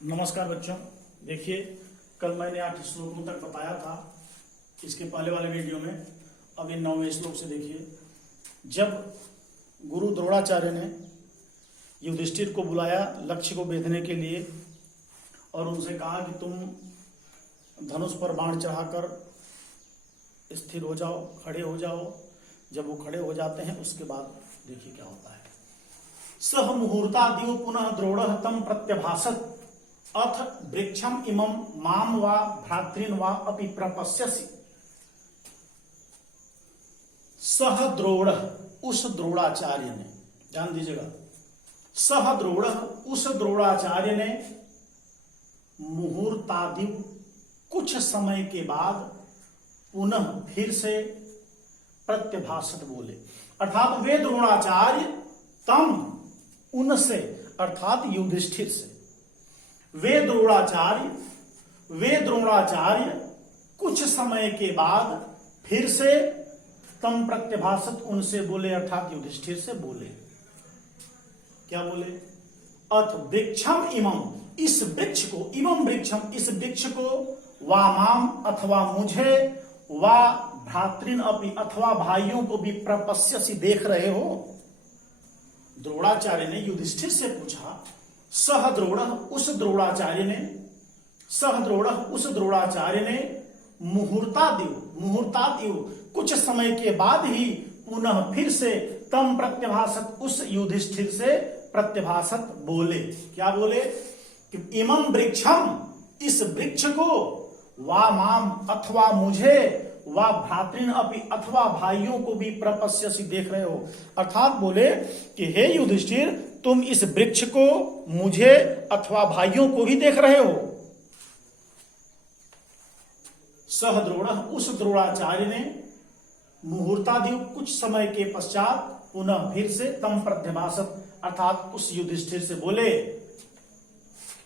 नमस्कार बच्चों। देखिए, कल मैंने 8 श्लोकों तक बताया था इसके पहले वाले वीडियो में। अब ये 9वें श्लोक से देखिए। जब गुरु द्रोणाचार्य ने युधिष्ठिर को बुलाया लक्ष्य को भेदने के लिए और उनसे कहा कि तुम धनुष पर बाण चढ़ाकर स्थिर हो जाओ, खड़े हो जाओ। जब वो खड़े हो जाते हैं उसके बाद देखिए क्या होता है। सह मुहूर्तादिव पुनः द्रोण तम प्रत्यभासत अथ वृक्षम इमं माम वा भ्रातृन वा अपि प्रपश्यसि। सह द्रोण, उस द्रोणाचार्य ने, ध्यान दीजिएगा, सह द्रोण, उस द्रोणाचार्य ने मुहूर्तादिव, कुछ समय के बाद पुनः फिर से प्रत्यभाषत बोले, अर्थात वे द्रोणाचार्य तम, उनसे, अर्थात युधिष्ठिर से, वे द्रोणाचार्य कुछ समय के बाद फिर से तम प्रत्यभाषत, उनसे बोले, अर्थात युधिष्ठिर से बोले। क्या बोले? अथ वृक्षम इमम, इस वृक्ष को, इमम वृक्षम, इस वृक्ष को, वामाम अथवा मुझे, वा भ्रातृन अपि अथवा भाइयों को भी प्रपश्यसि, देख रहे हो। द्रोणाचार्य ने युधिष्ठिर से पूछा। सह द्रोण, उस द्रोणाचार्य ने, सह द्रोण, उस द्रोणाचार्य ने मुहूर्तादिव, कुछ समय के बाद ही पुनः फिर से तम प्रत्यभाषत, उस युधिष्ठिर से प्रत्यभाषत बोले। क्या बोले? कि इमं वृक्षम, इस वृक्ष को, वा माम अथवा मुझे, वा भ्रातृन अपि अथवा भाइयों को भी प्रपश्यसि, देख रहे हो। अर्थात बोले कि हे युधिष्ठिर, तुम इस वृक्ष को, मुझे अथवा भाइयों को भी देख रहे हो। सह द्रोण, उस द्रोणाचार्य ने मुहूर्तादिव, कुछ समय के पश्चात पुनः फिर से तम प्रत्यभाषत, अर्थात उस युधिष्ठिर से बोले,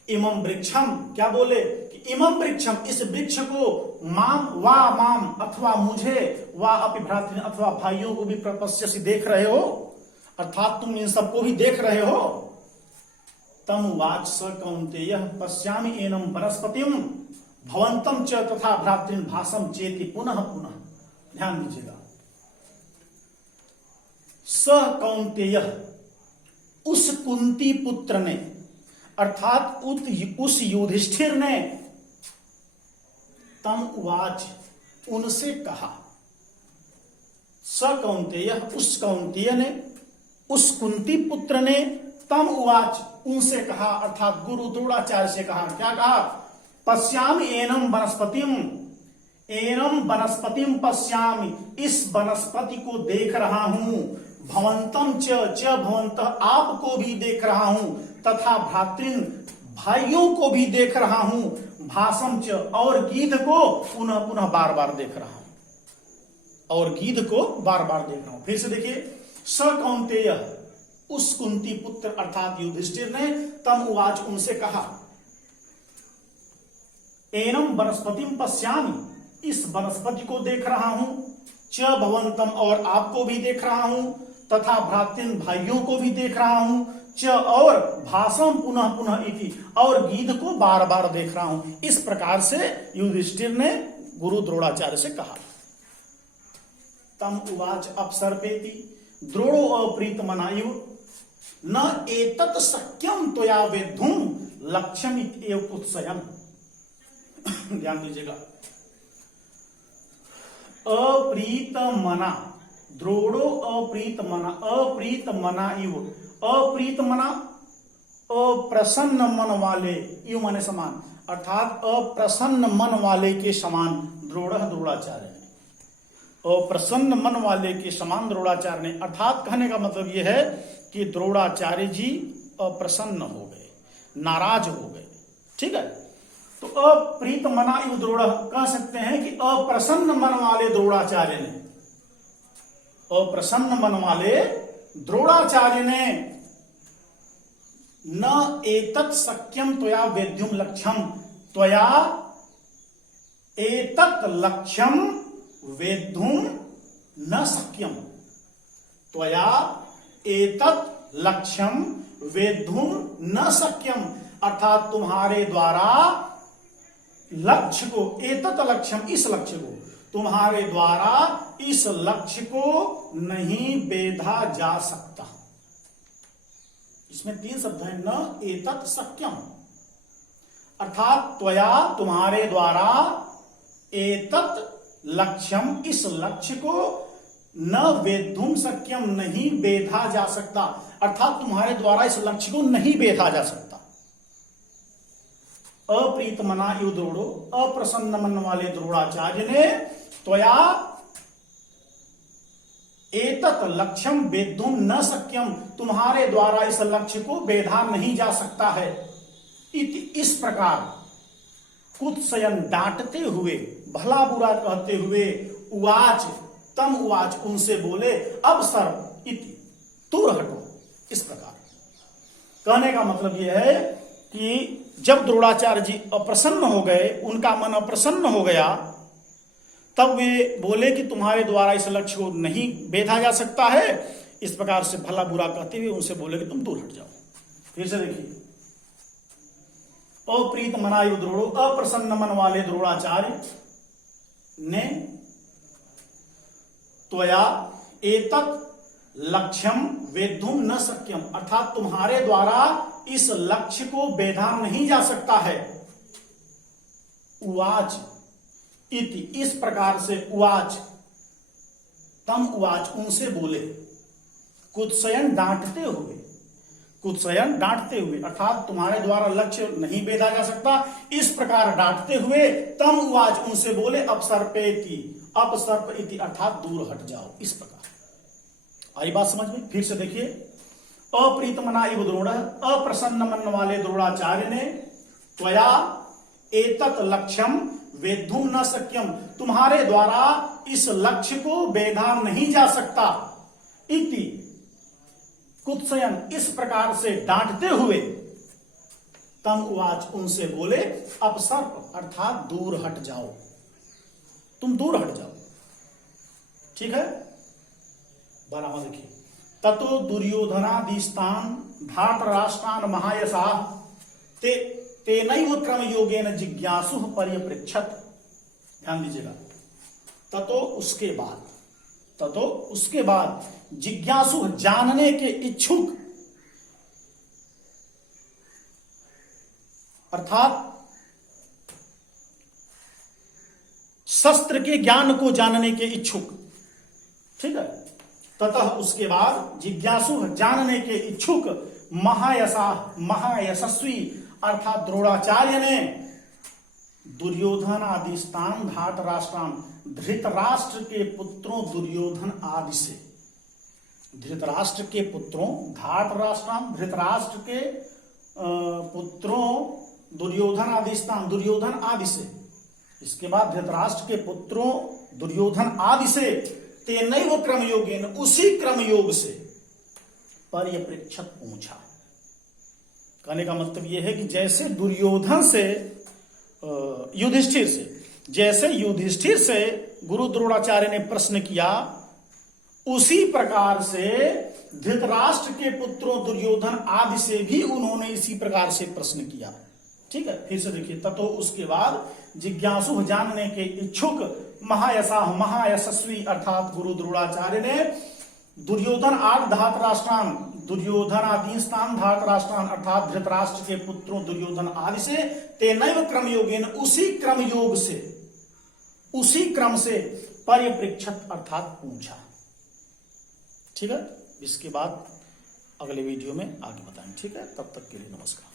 इमं वृक्षम, क्या बोले? कि इमं वृक्षम, इस वृक्ष को, माम वा माम अथवा मुझे, वा अपि भ्रातृन अथवा भाइयों को भी प्रपश्यसि, देख रहे हो, अर्थात तुम इन सबको भी देख रहे हो। तम उवाच स कौन्तेयः पश्यामि एनं वनस्पतिं भवन्तं च तथा भ्रातृन् भासं चेति पुनः पुनः। ध्यान दीजिएगा। स कौन्तेयः, उस कुंती पुत्र ने, अर्थात उस युधिष्ठिर ने, तम उवाच, उनसे कहा। स कौन्तेयः, उस कौन्तेय ने, उस कुंती पुत्र ने, तम उवाच, उनसे कहा, अर्थात गुरु द्रोणाचार्य से कहा। क्या कहा? पश्यामि एनं वनस्पतिम, एनं वनस्पतिम पश्यामि, इस वनस्पति को देख रहा हूं। भवंतम च भवंतः, आपको भी देख रहा हूं। तथा भ्रातृन, भाइयों को भी देख रहा हूं। भासम च, और गीध को पुनः पुनः बार बार देख रहा हूं, और गीध को बार बार देख रहा हूं। फिर से देखिए। स कौन्तेय, उस कुंती पुत्र अर्थात युधिष्ठिर ने, तम उवाच, उनसे कहा, एनम वनस्पतिम पश्यामि, इस वनस्पति को देख रहा हूं। च भवंतम, और आपको भी देख रहा हूं। तथा भ्रातृन, भाइयों को भी देख रहा हूं। च, और भाषम पुनः पुनः इति, और गीध को बार बार देख रहा हूं। इस प्रकार से युधिष्ठिर ने गुरु द्रोणाचार्य से कहा। तम उवाच अपसर्पेति द्रोणो अप्रीतमना इव न एतत् शक्यं त्वया वेद्धुं लक्ष्यमित्येव कुत्सयन्। ध्यान दीजिएगा। अप्रीतमना, द्रोणो अप्रीतमना, अप्रीतमना इव, अप्रीतमना, अप्रसन्न मन वाले, इव माने समान, अर्थात अप्रसन्न मन वाले के समान द्रोण, द्रोणाचार्य ने, अप्रसन्न मन वाले के समान द्रोणाचार्य ने, अर्थात कहने का मतलब यह है कि द्रोणाचार्य जी अप्रसन्न हो गए, नाराज हो गए। ठीक है। तो अप्रीत मना इव द्रोण, कह सकते हैं कि अप्रसन्न मन वाले द्रोणाचार्य ने, अप्रसन्न मन वाले द्रोणाचार्य ने, न एतत् शक्यम त्वया वेद्युम लक्ष्यम, त्वया एतत् लक्ष्यम वेद्धुम न शक्यम, त्वया एतत् लक्ष्यम वेद्धुम न शक्यम, अर्थात तुम्हारे द्वारा लक्ष्य को, एतत् लक्ष्यम, इस लक्ष्य को, तुम्हारे द्वारा इस लक्ष्य को नहीं बेधा जा सकता। इसमें 3 शब्द हैं, न एतत् शक्यम, अर्थात त्वया, तुम्हारे द्वारा, एतत् लक्ष्यम, इस लक्ष्य को, न वेद्धुम शक्यम, नहीं बेधा जा सकता, अर्थात तुम्हारे द्वारा इस लक्ष्य को नहीं बेधा जा सकता। अप्रीत मना इव द्रोणो, अप्रसन्न मन वाले द्रोणाचार्य ने त्वया एतत् लक्ष्यम वेद्धुम न शक्यम, तुम्हारे द्वारा इस लक्ष्य को बेधा नहीं जा सकता है। इस प्रकार कुत्सयन, डांटते हुए, भला बुरा कहते हुए, उवाच, तम उवाच, उनसे बोले, अब सर्व इति, दूर हटो। इस प्रकार कहने का मतलब यह है कि जब द्रोणाचार्य जी अप्रसन्न हो गए, उनका मन अप्रसन्न हो गया, तब वे बोले कि तुम्हारे द्वारा इस लक्ष्य को नहीं बेधा जा सकता है। इस प्रकार से भला बुरा कहते हुए उनसे बोले कि तुम दूर हट जाओ। फिर से देखिए, अप्रीत मनायु द्रोणो, अप्रसन्न मन वाले द्रोणाचार्य ने त्वया एतत् लक्ष्यम वेद्धुम न शक्यम, अर्थात तुम्हारे द्वारा इस लक्ष्य को बेधा नहीं जा सकता है। उवाच इति, इस प्रकार से, उवाच, तम उवाच, उनसे बोले, कुत्सयन, डांटते हुए, कुत्सयन, डांटते हुए, अर्थात तुम्हारे द्वारा लक्ष्य नहीं बेधा जा सकता, इस प्रकार डांटते हुए, तम उवाच, उनसे बोले, अपसर्पेति, अपसर्प इति, अर्थात दूर हट जाओ। इस प्रकार आई बात समझ में? फिर से देखिए, अप्रीत मना इव द्रोण, अप्रसन्न मन वाले द्रोणाचार्य ने त्वया एतत् लक्ष्यम वेद्धुम न शक्यम, तुम्हारे द्वारा इस लक्ष्य को बेधा नहीं जा सकता, इति कुत्सयन, इस प्रकार से डांटते हुए, तम उवाच, उनसे बोले, अपसर्प, अर्थात दूर हट जाओ, तुम दूर हट जाओ। ठीक है, 12वां देखिए, ततो दुर्योधनादिस्तान धार्तराष्ट्रान महायशाः तेनैव क्रम योगेन जिज्ञासु पर्यपृच्छत। ध्यान दीजिएगा, ततो उसके बाद, ततो उसके बाद, जिज्ञासु, जानने के इच्छुक, अर्थात शस्त्र के ज्ञान को जानने के इच्छुक। ठीक है, ततः उसके बाद, जिज्ञासु, जानने के इच्छुक, महायशा, महायशस्वी, अर्थात द्रोणाचार्य ने दुर्योधन आदि स्थान धात राष्ट्रान, धृतराष्ट्र के पुत्रों दुर्योधन आदि से, धृतराष्ट्र के पुत्रों, धात राष्ट्रान, धृतराष्ट्र के पुत्रों दुर्योधन आदि स्थान, दुर्योधन आदि से, इसके बाद धृतराष्ट्र के पुत्रों दुर्योधन आदि से, तेनैव क्रम योगेन, उसी क्रम योग से, पर्यपृच्छत, पूछा। कहने का मतलब यह है कि जैसे दुर्योधन से, युधिष्ठिर से, जैसे युधिष्ठिर से गुरु द्रोणाचार्य ने प्रश्न किया, उसी प्रकार से धृतराष्ट्र के पुत्रों दुर्योधन आदि से भी उन्होंने इसी प्रकार से प्रश्न किया। ठीक है, फिर से देखिए, ततो उसके बाद, जिज्ञासु, जानने के इच्छुक, महायशा, महायशस्वी, अर्थात गुरु द्रोणाचार्य ने दुर्योधन आदि धात राष्ट्रान, दुर्योधन आदि स्थान धात राष्ट्रान, अर्थात धृतराष्ट्र के पुत्रों दुर्योधन आदि से, तेनैव क्रम योगेन, उसी क्रम योग से, उसी क्रम से, पर्यपृच्छत, अर्थात पूछा। ठीक है, इसके बाद अगले वीडियो में आगे बताएंगे। ठीक है, तब तक के लिए नमस्कार।